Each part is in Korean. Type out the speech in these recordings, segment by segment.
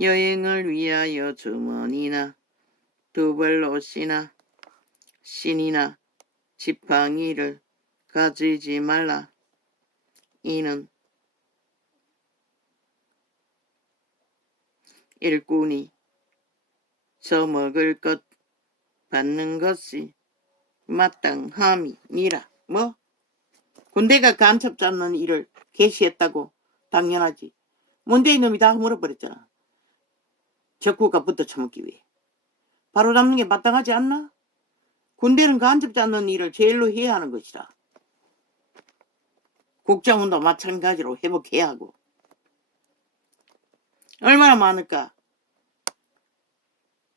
여행을 위하여 주머니나 두벌옷이나 신이나 지팡이를 가지지 말라. 이는 일꾼이 저먹을 것 받는 것이 마땅함이니라. 뭐? 군대가 간첩 잡는 일을 개시했다고? 당연하지. 뭔데 이놈이 다 허물어버렸잖아. 적국가 붙어 처먹기 위해. 바로 잡는 게 마땅하지 않나? 군대는 간첩 잡는 일을 제일로 해야 하는 것이라. 국정원도 마찬가지로 회복해야 하고. 얼마나 많을까?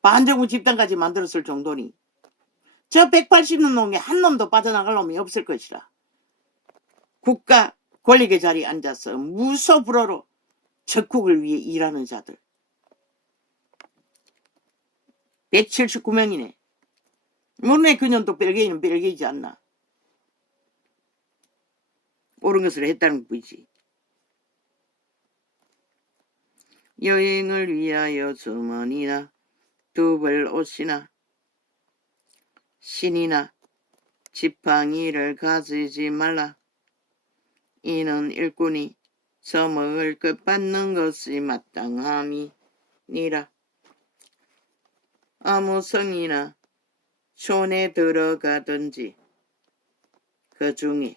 반정부 집단까지 만들었을 정도니 저 180놈 중에 한 놈도 빠져나갈 놈이 없을 것이라. 국가 권력의 자리에 앉아서 무소불어로 적국을 위해 일하는 자들 179명이네. 물론 그년도 벨기에는 벨기에이지 않나. 옳은 것을 했다는 거지. 여행을 위하여 주머니나 두벌옷이나 신이나 지팡이를 가지지 말라. 이는 일꾼이 저먹을 것 받는 것이 마땅함이니라. 아무 성이나 촌에 들어가든지 그 중에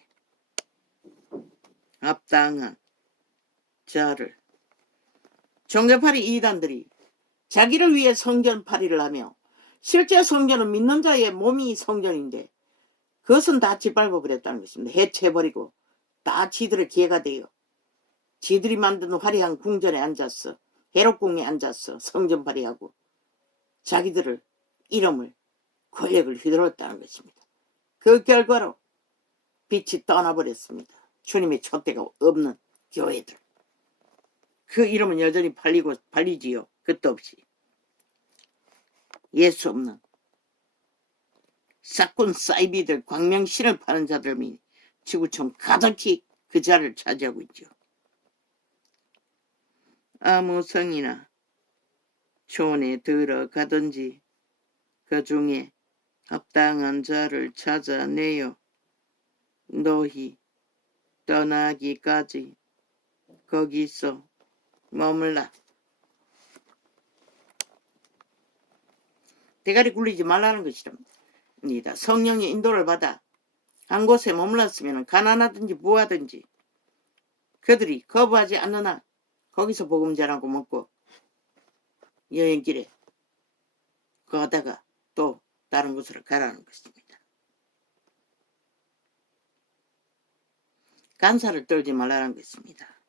합당한 자를. 종교파리 이단들이 자기를 위해 성전파리를 하며 실제 성전은 믿는 자의 몸이 성전인데 그것은 다 짓밟아버렸다는 것입니다. 해체해버리고 다 지들의 기회가 되어 지들이 만든 화려한 궁전에 앉았어. 해롭궁에 앉았어. 성전파리하고 자기들을 이름을 권력을 휘둘렀다는 것입니다. 그 결과로 빛이 떠나버렸습니다. 주님의 촛대가 없는 교회들. 그 이름은 여전히 팔리지요. 끝도 없이. 예수 없는 사꾼 사이비들, 광명신을 파는 자들이 지구촌 가득히 그 자리를 차지하고 있죠. 아무 성이나 촌에 들어가든지 그 중에 합당한 자를 찾아내어 너희 떠나기까지 거기서 머물라. 대가리 굴리지 말라는 것이랍니다. 성령의 인도를 받아 한 곳에 머물렀으면 가난하든지 부하든지 그들이 거부하지 않는 한 거기서 복음 전하고 먹고 여행길에 가다가 또 다른 곳으로 가라는 것입니다. 간사를 떨지 말라는 것입니다.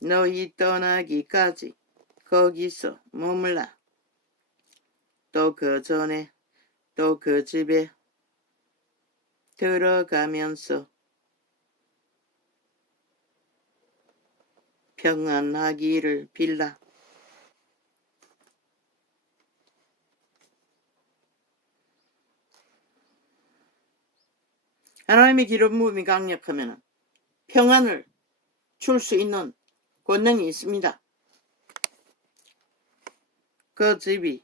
너희 떠나기까지 거기서 머물라. 또 그 전에 또 그 집에 들어가면서 평안하기를 빌라. 하나님의 기름 부음이 강력하면 평안을 줄 수 있는 권능이 있습니다. 그 집이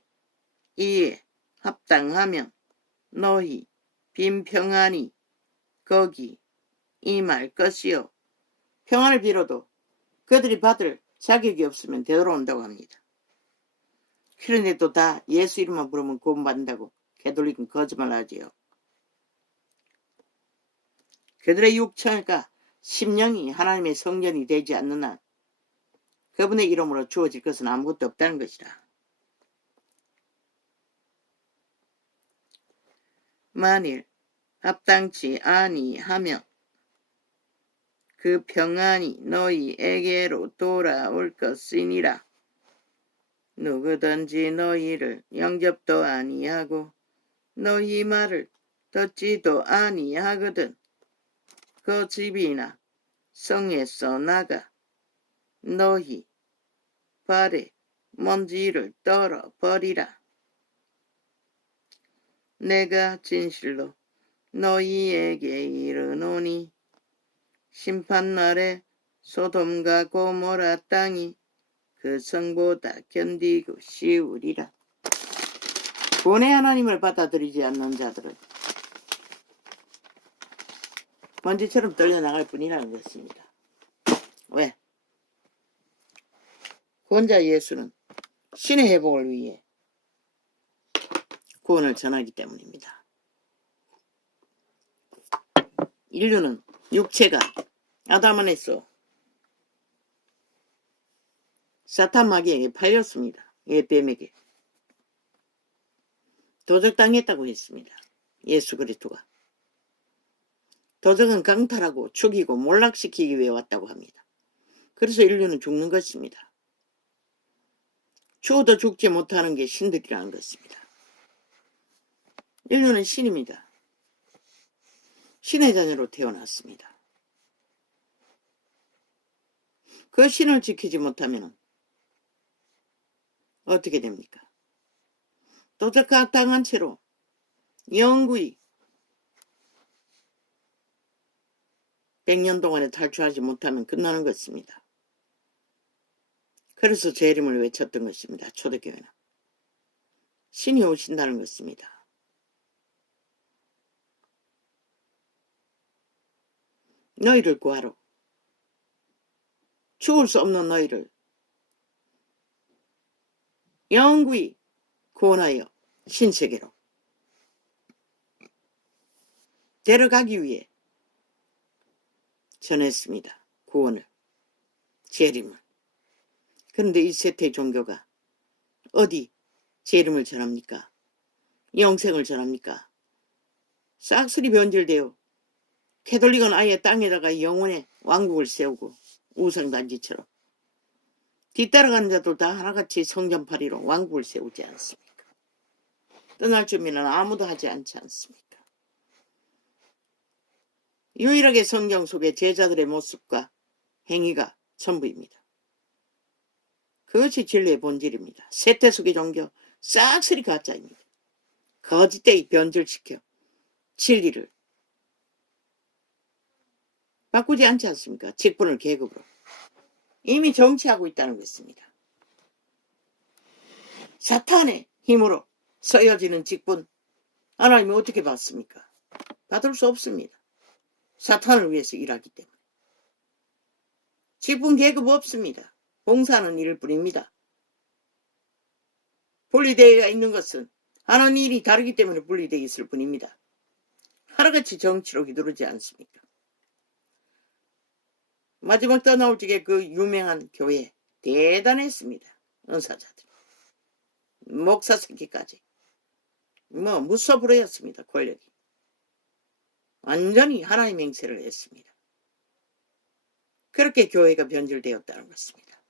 이에 합당하면 너희 빈 평안이 거기 임할 것이요. 평안을 빌어도 그들이 받을 자격이 없으면 되돌아온다고 합니다. 그런데 또 다 예수 이름만 부르면 구원받는다고 개돌리긴 거짓말하지요. 그들의 육체가 심령이 하나님의 성전이 되지 않는 한 그분의 이름으로 주어질 것은 아무것도 없다는 것이라. 만일 합당치 아니하면 그 평안이 너희에게로 돌아올 것이니라. 누구든지 너희를 영접도 아니하고 너희 말을 듣지도 아니하거든 그 집이나 성에서 나가 너희 발에 먼지를 떨어버리라. 내가 진실로 너희에게 이르노니 심판날에 소돔과 고모라 땅이 그 성보다 견디고 쉬우리라. 구원의 하나님을 받아들이지 않는 자들은 먼지처럼 떨려나갈 뿐이라는 것입니다. 왜? 구원자 예수는 신의 회복을 위해 구원을 전하기 때문입니다. 인류는 육체가 아담 안에서 사탄 마귀에게 팔렸습니다. 뱀에게 도적당했다고 했습니다. 예수 그리스도가 도적은 강탈하고 죽이고 몰락시키기 위해 왔다고 합니다. 그래서 인류는 죽는 것입니다. 죽어도 죽지 못하는 게 신들이라는 것입니다. 인류는 신입니다. 신의 자녀로 태어났습니다. 그 신을 지키지 못하면 어떻게 됩니까? 도적과 당한 채로 영구히 100년 동안에 탈출하지 못하면 끝나는 것입니다. 그래서 제 이름을 외쳤던 것입니다. 초대교회는. 신이 오신다는 것입니다. 너희를 구하러, 죽을 수 없는 너희를 영구히 구원하여 신세계로 데려가기 위해 전했습니다. 구원을, 재림을. 그런데 이 세태 종교가 어디 재림을 전합니까? 영생을 전합니까? 싹쓸이 변질되어 캐톨릭은 아예 땅에다가 영혼의 왕국을 세우고 우상단지처럼 뒤따라가는 자들 다 하나같이 성전파리로 왕국을 세우지 않습니까? 떠날 준비는 아무도 하지 않지 않습니까? 유일하게 성경 속에 제자들의 모습과 행위가 전부입니다. 그것이 진리의 본질입니다. 세태속의 종교 싹쓸이 가짜입니다. 거짓되이 변질시켜 진리를 바꾸지 않지 않습니까? 직분을 계급으로. 이미 정치하고 있다는 것입니다. 사탄의 힘으로 써여지는 직분 하나님이 어떻게 받습니까? 받을 수 없습니다. 사탄을 위해서 일하기 때문에. 직분 계급 없습니다. 봉사하는 일일 뿐입니다. 분리되어 있는 것은 하는 일이 다르기 때문에 분리되어 있을 뿐입니다. 하나같이 정치로 휘두르지 않습니까? 마지막 떠나올 적에 그 유명한 교회 대단했습니다. 은사자들. 목사 새끼까지. 무소불허였습니다. 권력이. 완전히 하나님의 행세를 했습니다. 그렇게 교회가 변질되었다는 것입니다.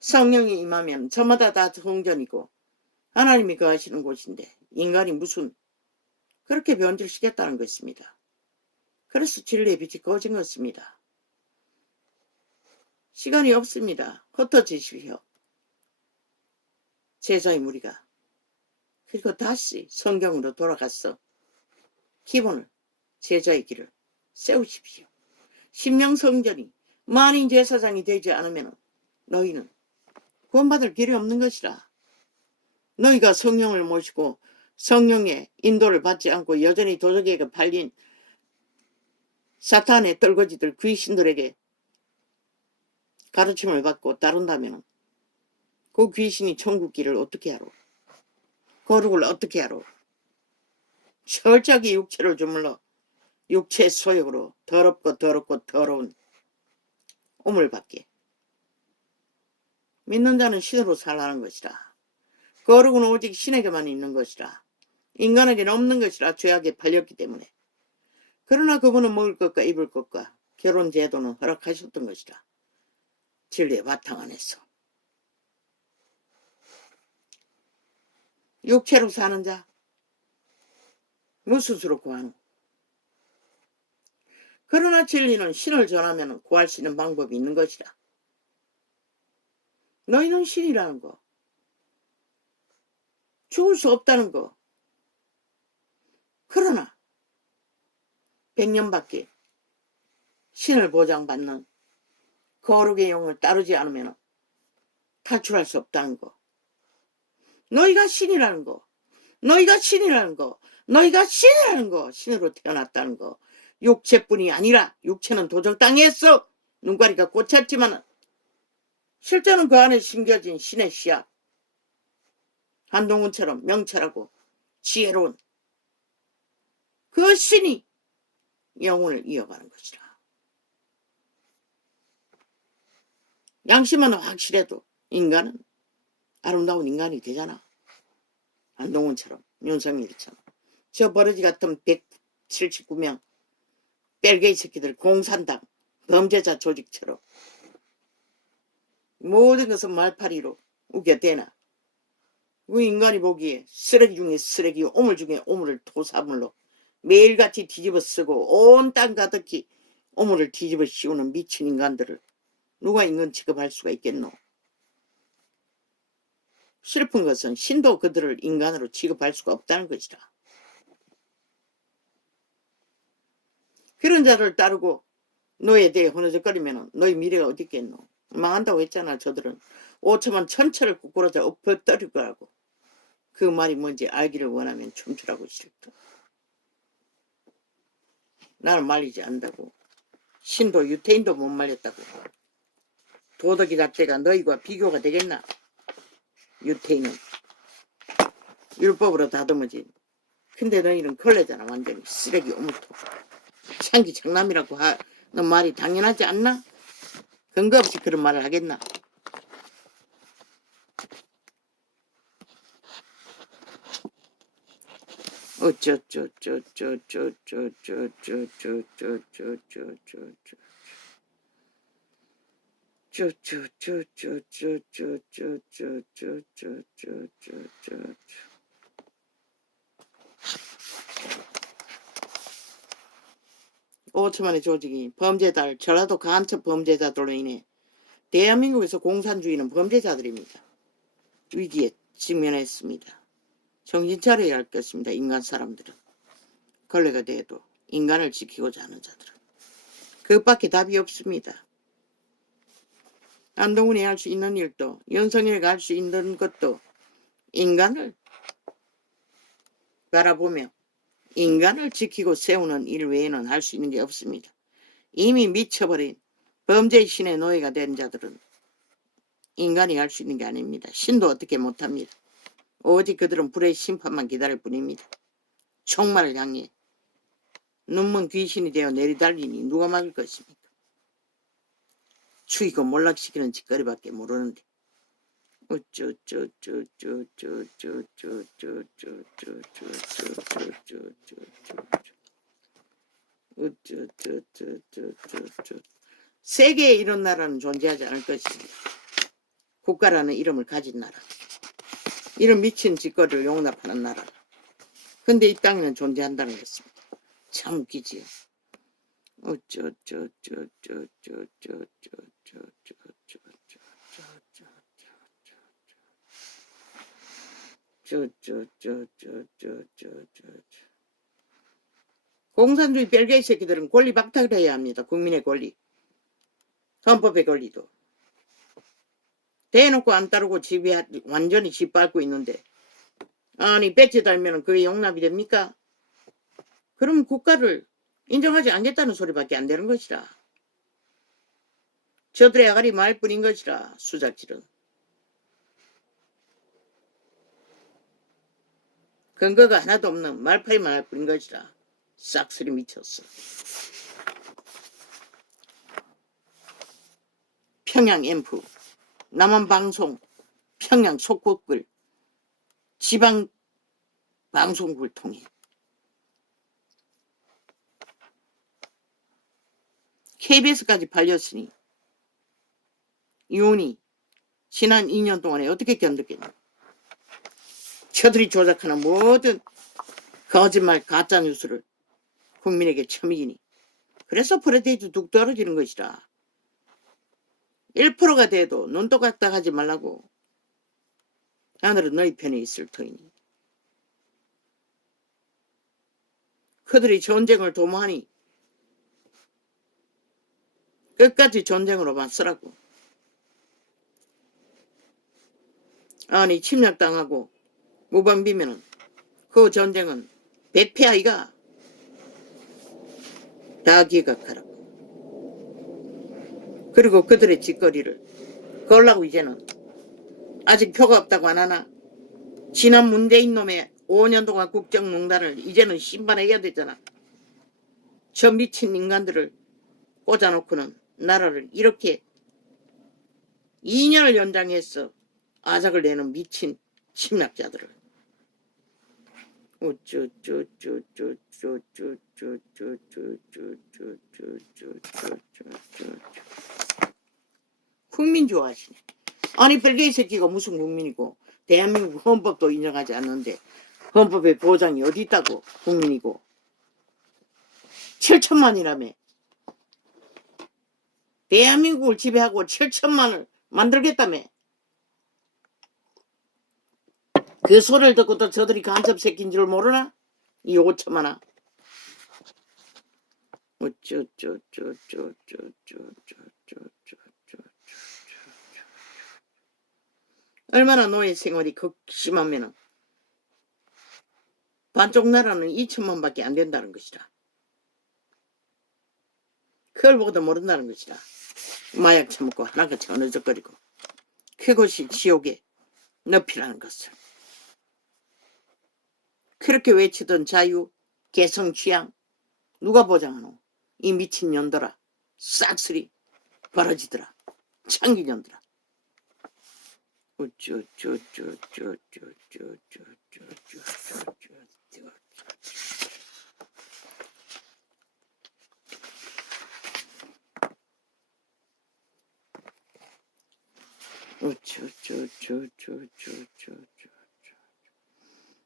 성령이 임하면 저마다 다 성전이고 하나님이 거하시는 곳인데 인간이 무슨 그렇게 변질시켰다는 것입니다. 그래서 진리의 빛이 꺼진 것입니다. 시간이 없습니다. 흩어지십시오. 제자의 무리가. 그리고 다시 성경으로 돌아가서 기본을 제자의 길을 세우십시오. 심령성전이 만인 제사장이 되지 않으면 너희는 구원받을 길이 없는 것이라. 너희가 성령을 모시고 성령의 인도를 받지 않고 여전히 도적에게 팔린 사탄의 떨거지들 귀신들에게 가르침을 받고 따른다면 그 귀신이 천국 길을 어떻게 하러? 거룩을 어떻게 하러? 철저하게 육체를 주물러 육체 소욕으로 더럽고 더러운 오물밖에. 믿는 자는 신으로 살라는 것이라. 거룩은 오직 신에게만 있는 것이라. 인간에게는 없는 것이라. 죄악에 팔렸기 때문에. 그러나 그분은 먹을 것과 입을 것과 결혼 제도는 허락하셨던 것이라. 진리의 바탕 안에서. 육체로 사는 자 무스스로 구하노. 그러나 진리는 신을 전하면 구할 수 있는 방법이 있는 것이라. 너희는 신이라는 거. 죽을 수 없다는 거. 그러나 100년밖에 신을 보장받는 거룩의 영을 따르지 않으면 탈출할 수 없다는 거. 너희가 신이라는 거. 너희가 신이라는 거. 너희가 신이라는 거. 신으로 태어났다는 거. 육체뿐이 아니라 육체는 도적당했어. 눈가리가 꽂혔지만 실제는 그 안에 심겨진 신의 씨앗. 한동훈처럼 명철하고 지혜로운 그 신이 영혼을 이어가는 것이라. 양심은 확실해도 인간은 아름다운 인간이 되잖아. 한동훈처럼, 윤석열처럼. 저 버러지 같은 179명 뺄개이 새끼들 공산당 범죄자 조직처럼 모든 것은 말파리로 우겨대나. 그 인간이 보기에 쓰레기 중에 쓰레기, 오물 중에 오물을 토사물로 매일같이 뒤집어 쓰고 온 땅 가득히 오물을 뒤집어 씌우는 미친 인간들을 누가 인간 취급할 수가 있겠노? 슬픈 것은 신도 그들을 인간으로 취급할 수가 없다는 것이다. 그런 자를 따르고 너에 대해 허느적거리면 너희 미래가 어디 있겠노? 망한다고 했잖아. 저들은 5천만 천처를 꾸꾸러져 엎어뜨릴 거라고. 그 말이 뭔지 알기를 원하면 춤추라고 싫다. 나는 말리지 않는다고. 신도 유태인도 못 말렸다고. 도덕이 자체가 너희와 비교가 되겠나? 유태인은 율법으로 다듬어진. 근데 너희는 걸레잖아. 완전히 쓰레기 오물토. 창기 장남이라고 하는 말이 당연하지 않나? 근거 없이 그런 말을 하겠나? 오천만의 조직이 범죄자를 전라도 간첩 범죄자들로 인해 대한민국에서 공산주의는 범죄자들입니다. 위기에 직면했습니다. 정신 차려야 할 것입니다. 인간 사람들은. 걸레가 돼도 인간을 지키고자 하는 자들은. 그것밖에 답이 없습니다. 한동훈이 할 수 있는 일도 윤석열이가 할 수 있는 것도 인간을 바라보며 인간을 지키고 세우는 일 외에는 할 수 있는 게 없습니다. 이미 미쳐버린 범죄의 신의 노예가 된 자들은 인간이 할 수 있는 게 아닙니다. 신도 어떻게 못합니다. 오직 그들은 불의 심판만 기다릴 뿐입니다. 총말을 향해 눈먼 귀신이 되어 내리달리니 누가 막을 것입니까? 죽이고 몰락시키는 짓거리밖에 모르는데. 세계에 이런 나라는 존재하지 않을 것입니다. 국가라는 이름을 가진 나라. 이런 미친 짓거리를 용납하는 나라. 근데 이 땅에는 존재한다는 것입니다. 참 웃기지요. 공산주의 뺄개이 새끼들은 권리 박탈을 해야 합니다. 국민의 권리. 헌법의 권리도. 대놓고 안 따르고 집이 완전히 짓밟고 있는데 아니 배지 달면 그게 용납이 됩니까? 그럼 국가를 인정하지 않겠다는 소리밖에 안 되는 것이라. 저들의 아가리 말뿐인 것이라. 수작질은. 근거가 하나도 없는 말파리만 할 뿐인 것이라. 싹쓸이 미쳤어. 평양 앰프, 남한방송, 평양 속국글, 지방 방송국을 통해 KBS까지 팔렸으니 이혼이 지난 2년 동안에 어떻게 견뎠겠냐. 저들이 조작하는 모든 거짓말 가짜뉴스를 국민에게 처미기니. 그래서 프레데이트 뚝 떨어지는 것이라. 1%가 돼도 눈도각딱 하지 말라고. 하늘은 너희 편에 있을 터이니. 그들이 전쟁을 도모하니 끝까지 전쟁으로만 쓰라고. 아니 침략당하고 무방비면은 그 전쟁은 배패아이가 다 기각하라고. 그리고 그들의 짓거리를 걸라고. 이제는 아직 표가 없다고 안 하나? 지난 문재인 놈의 5년 동안 국정농단을 이제는 심판해야 되잖아. 저 미친 인간들을 꽂아놓고는 나라를 이렇게 2년을 연장해서 아작을 내는 미친 침략자들을. 국민 좋아하시네. 아니 별개의 새끼가 무슨 국민이고, 대한민국 헌법도 인정하지 않는데 헌법의 보장이 어디 있다고 국민이고. 7천만이라며. 대한민국을 지배하고 7천만을 만들겠다며. 그 소리를 듣고도 저들이 간첩 새끼인 줄 모르나? 이 5천만아. 얼마나 노예 생활이 극심하면은 반쪽 나라는 2천만밖에 안 된다는 것이다. 그걸 보고도 모른다는 것이다. 마약 처먹고 하나같이 어느적거리고. 그것이 지옥의 늪이라는 것을. 그렇게 외치던 자유, 개성, 취향 누가 보장하노? 이 미친년들아. 싹쓸이 벌어지더라. 창기년들아.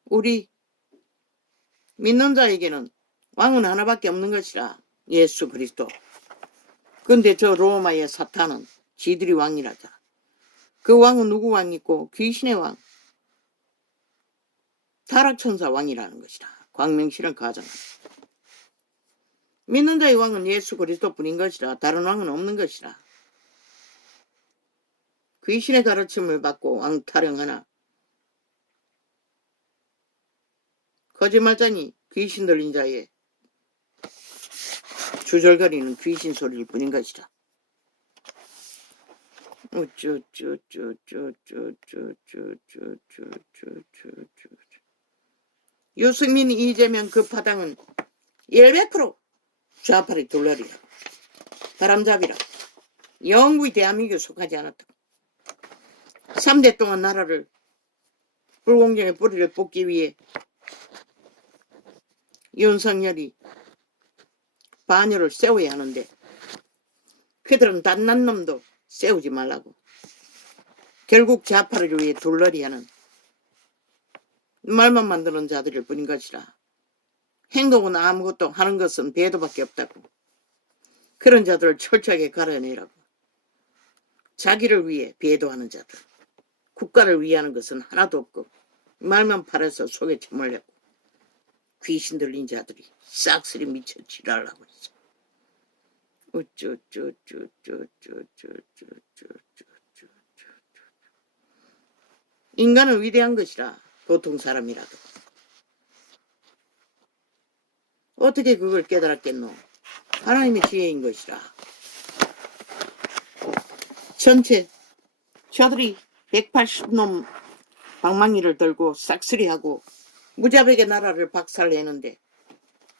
우리 믿는 자에게는 왕은 하나밖에 없는 것이라. 예수 그리스도. 근데 저 로마의 사탄은 지들이 왕이라자. 그 왕은 누구 왕이고? 귀신의 왕. 타락천사 왕이라는 것이라. 광명실은 가정하다. 믿는 자의 왕은 예수 그리스도뿐인 것이라. 다른 왕은 없는 것이라. 귀신의 가르침을 받고 왕 타령하나 거짓말자니 귀신 들린 자의 주절거리는 귀신 소리일 뿐인 것이라. 유승민, 이재명 그 파당은 100% 좌파의 둘러리라. 바람잡이라. 영구히 대한민국에 속하지 않았다. 3대 동안 나라를 불공정의 뿌리를 뽑기 위해 윤석열이 반열을 세워야 하는데 그들은 단난 놈도 세우지 말라고. 결국 좌파를 위해 둘러리하는 말만 만드는 자들일 뿐인 것이라. 행동은 아무것도 하는 것은 배도밖에 없다고. 그런 자들을 철저하게 갈아내라고. 자기를 위해 배도하는 자들. 국가를 위하는 것은 하나도 없고 말만 팔아서 속에 쳐물려고. 귀신 들린 자들이 싹쓸이 미쳐 지랄하고 있어. 인간은 위대한 것이라. 보통 사람이라도. 어떻게 그걸 깨달았겠노? 하나님의 지혜인 것이라. 전체 저들이 180놈 방망이를 들고 싹쓸이하고 무자백의 나라를 박살내는데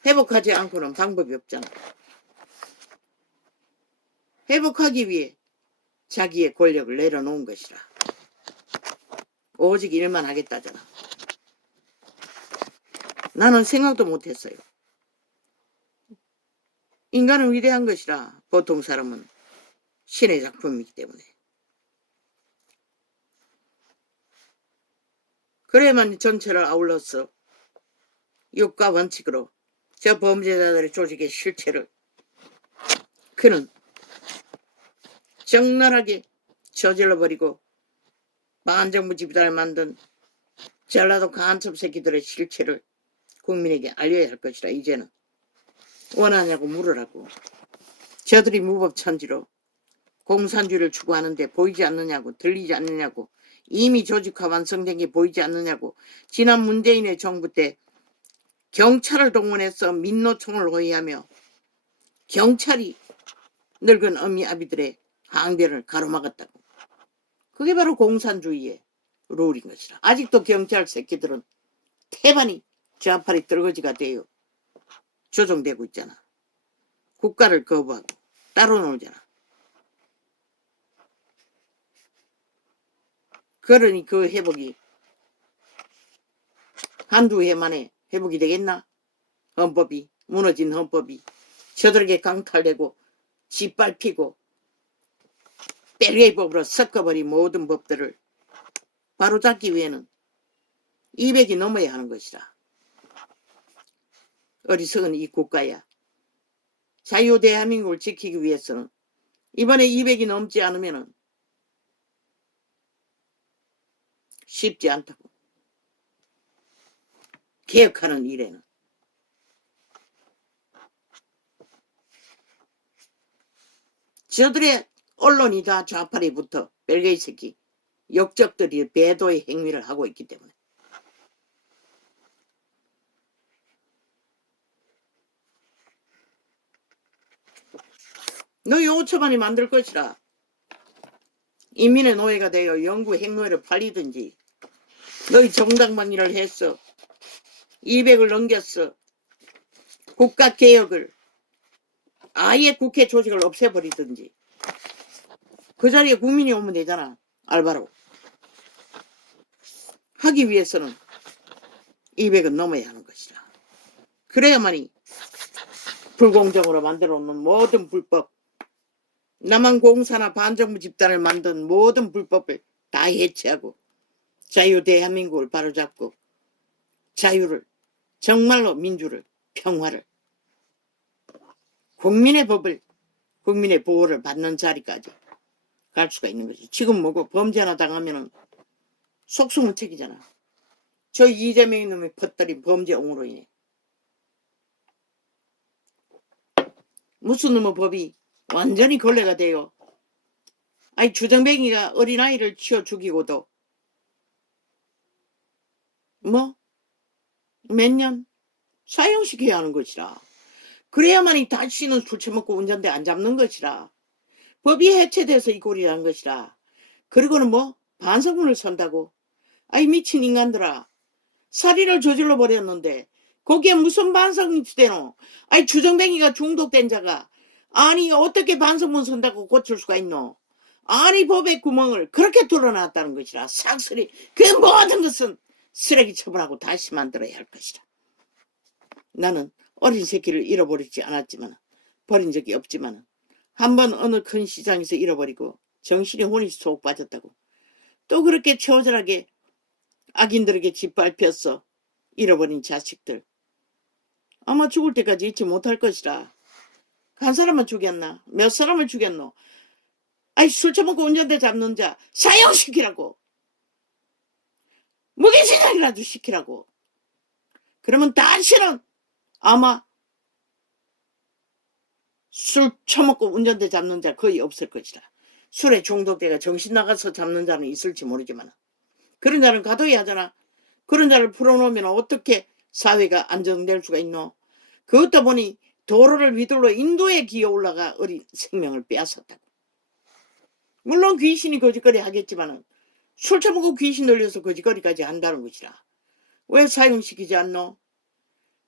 회복하지 않고는 방법이 없잖아. 회복하기 위해 자기의 권력을 내려놓은 것이라. 오직 일만 하겠다잖아. 나는 생각도 못했어요. 인간은 위대한 것이라. 보통 사람은 신의 작품이기 때문에. 그래야만 전체를 아울러서 육과 원칙으로 저 범죄자들의 조직의 실체를 그는 적나라하게 저질러버리고 반정부 집단을 만든 전라도 간첩 새끼들의 실체를 국민에게 알려야 할 것이라. 이제는 원하냐고 물으라고. 저들이 무법천지로 공산주의를 추구하는데 보이지 않느냐고, 들리지 않느냐고, 이미 조직화 완성된 게 보이지 않느냐고. 지난 문재인의 정부 때 경찰을 동원해서 민노총을 호위하며 경찰이 늙은 어미 아비들의 항변을 가로막았다고. 그게 바로 공산주의의 룰인 것이라. 아직도 경찰 새끼들은 태반이 좌파리 떨거지가 되어 조종되고 있잖아. 국가를 거부하고 따로 놀잖아. 그러니 그 회복이 한두 해 만에 회복이 되겠나? 헌법이, 무너진 헌법이 저들에게 강탈되고 짓밟히고 뺄개법으로 섞어버린 모든 법들을 바로잡기 위해는 200이 넘어야 하는 것이라. 어리석은 이 국가야. 자유 대한민국을 지키기 위해서는 이번에 200이 넘지 않으면 쉽지 않다고. 개혁하는 일에는. 저들의 언론이 다 좌파리부터 벨게이 새끼 역적들이 배도의 행위를 하고 있기 때문에. 너희 5천만이 만들 것이라. 인민의 노예가 되어 영구 핵노예를 팔리든지 너희 정당만 일을 했어. 200을 넘겼어. 국가개혁을 아예 국회 조직을 없애버리든지 그 자리에 국민이 오면 되잖아. 알바로. 하기 위해서는 200은 넘어야 하는 것이라. 그래야만이 불공정으로 만들어 놓는 모든 불법, 남한공사나 반정부 집단을 만든 모든 불법을 다 해체하고 자유 대한민국을 바로잡고 자유를, 정말로 민주를, 평화를, 국민의 법을, 국민의 보호를 받는 자리까지 갈 수가 있는 거지. 지금 뭐고 범죄 하나 당하면은 속수무책이잖아. 저 이재명이 놈이 퍼뜨린 범죄옹으로 인해. 무슨 놈의 법이 완전히 걸레가 돼요. 아니 주정뱅이가 어린아이를 치워 죽이고도 뭐 몇 년 사형시켜야 하는 것이라. 그래야만이 다시는 술 처먹고 운전대 안 잡는 것이라. 법이 해체돼서 이 꼴이란 것이라. 그리고는 뭐 반성문을 선다고. 아이 미친 인간들아. 살인을 저질러 버렸는데 거기에 무슨 반성이 되노? 아이 주정뱅이가 중독된 자가 아니 어떻게 반성문 선다고 고칠 수가 있노? 아니 법의 구멍을 그렇게 뚫어놨다는 것이라. 싹쓸이 그 모든 것은 쓰레기 처분하고 다시 만들어야 할 것이라. 나는 어린 새끼를 잃어버리지 않았지만 버린 적이 없지만 한번 어느 큰 시장에서 잃어버리고 정신이 혼이 속 빠졌다고. 또 그렇게 처절하게 악인들에게 짓밟혔어. 잃어버린 자식들. 아마 죽을 때까지 잊지 못할 것이라. 한 사람만 죽였나? 몇 사람을 죽였노? 아이 술 처먹고 운전대 잡는 자 사형시키라고. 무기징역이라도 시키라고. 그러면 다시는 아마 술 처먹고 운전대 잡는 자 거의 없을 것이라. 술에 중독돼가 정신 나가서 잡는 자는 있을지 모르지만 그런 자는 가둬야 하잖아. 그런 자를 풀어놓으면 어떻게 사회가 안정될 수가 있노? 그것도 보니 도로를 위둘러 인도에 기어 올라가 어린 생명을 빼앗았다고. 물론 귀신이 거짓거리 하겠지만 술 처먹고 귀신 들려서 거짓거리까지 한다는 것이라. 왜 사형시키지 않노?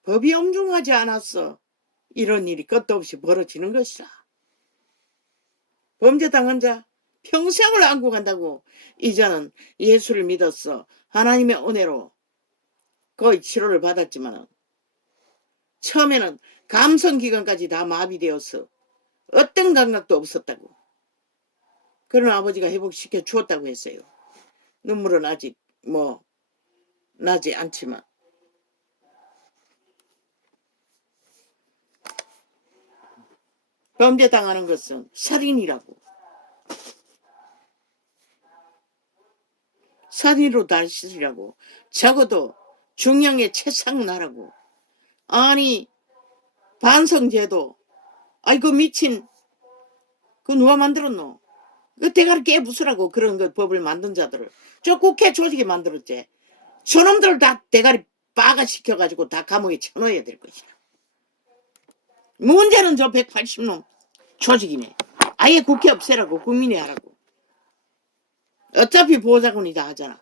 법이 엄중하지 않았어. 이런 일이 끝도 없이 벌어지는 것이라. 범죄 당한 자 평생을 안고 간다고. 이제는 예수를 믿었어. 하나님의 은혜로 거의 치료를 받았지만 처음에는 감성기관까지 다 마비되어서 어떤 감각도 없었다고. 그런 아버지가 회복시켜 주었다고 했어요. 눈물은 아직 뭐 나지 않지만. 범죄 당하는 것은 살인이라고. 살인으로 달시라고. 적어도 중형의 채상나라고. 아니 반성제도. 아이고 미친 그 누가 만들었노? 그 대가리 깨부수라고 그런 그 법을 만든 자들을. 저 국회 조직이 만들었지. 저놈들 다 대가리 빠가 시켜가지고 다 감옥에 쳐넣어야 될 것이야. 문제는 저 180놈 조직이네. 아예 국회 없애라고 국민이 하라고. 어차피 보호자군이 다 하잖아.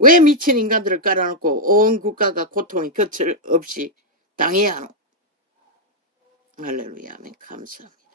왜 미친 인간들을 깔아놓고 온 국가가 고통이 거칠 없이 당해야 하노? 할렐루야 아멘 감사합니다.